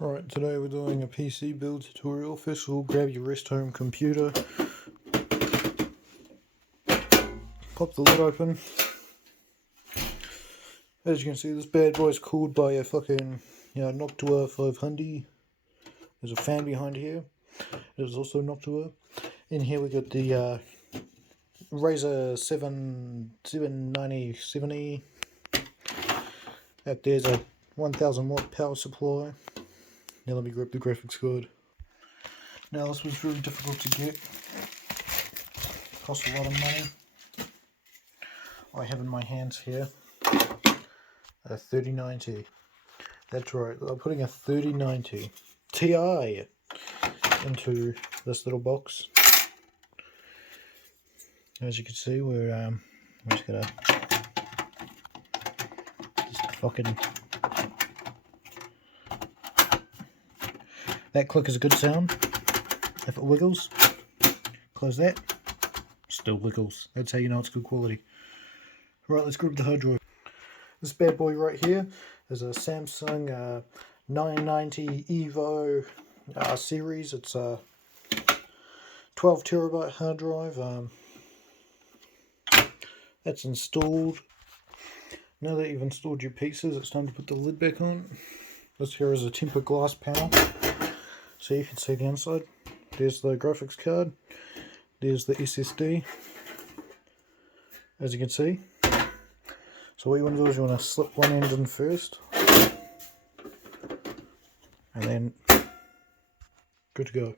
Right, today we're doing a PC build tutorial. First of all, grab your rest home computer, pop the lid open. As you can see, this bad boy is cooled by a fucking, Noctua 500. There's a fan behind here. It is also Noctua. In here we got the Razer 79070. There's a 1000 watt power supply. Now let me grab the graphics card. Now this was very difficult to get. Cost a lot of money. I have in my hands here a 3090. That's right, I'm putting a 3090 Ti into this little box. As you can see, we're just gonna fucking. That click is a good sound. If it wiggles, close that. Still wiggles. That's how you know it's good quality. Right, let's grab the hard drive. This bad boy right here is a Samsung 990 Evo series. It's a 12 terabyte hard drive. That's installed. Now that you've installed your pieces, it's time to put the lid back on. This here is a tempered glass panel, so you can see the inside. There's the graphics card. There's the SSD, as you can see. So what you want to do is you want to slip one end in first, and then good to go.